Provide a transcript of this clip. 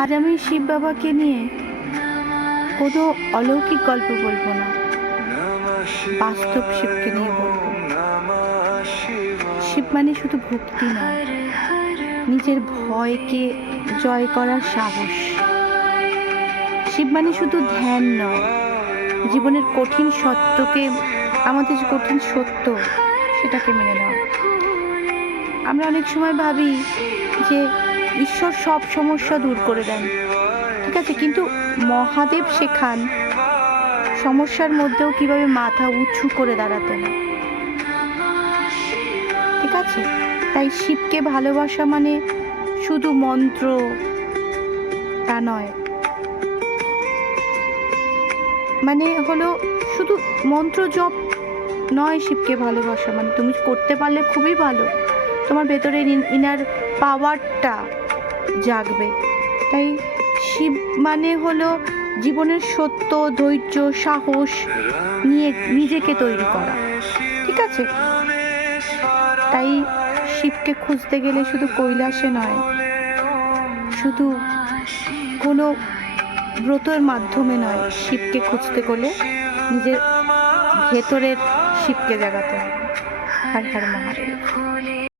আজ আমি শিব বাবাকে নিয়ে কোনো অলৌকিক গল্প বলবো না, বাস্তব শিবকে নিয়ে বলবো। শিব মানে শুধু ভক্তি নয়, নিজের ভয়কে জয় করার সাহস। শিব মানে শুধু ধ্যান নয়, জীবনের কঠিন সত্যকে, আমাদের যে কঠিন সত্য সেটাকে মেনে নেওয়া। আমরা অনেক সময় ভাবি যে ঈশ্বর সব সমস্যা দূর করে দেন, ঠিক আছে, কিন্তু মহাদেব শেখান সমস্যার মধ্যেও কিভাবে মাথা উঁচু করে দাঁড়াতে হয়, ঠিক আছে। তাই শিবকে ভালোবাসা মানে শুধু মন্ত্র তা নয়, মানে হলো শুধু মন্ত্র জপ নয়। শিবকে ভালোবাসা মানে তুমি করতে পারলে খুবই ভালো, তোমার ভেতরে ইনার পাওয়ারটা জাগবে। তাই শিব মানে হলো জীবনের সত্য, ধৈর্য, সাহস নিয়ে নিজেকে তৈরি করা, ঠিক আছে। তাই শিবকে খুঁজতে গেলে শুধু কৈলাসে নয়, শুধু কোনো ব্রতের মাধ্যমে নয়, শিবকে খুঁজতে গেলে নিজের ভেতরের শিবকে জাগাতে হবে। হর হর মহাদেব।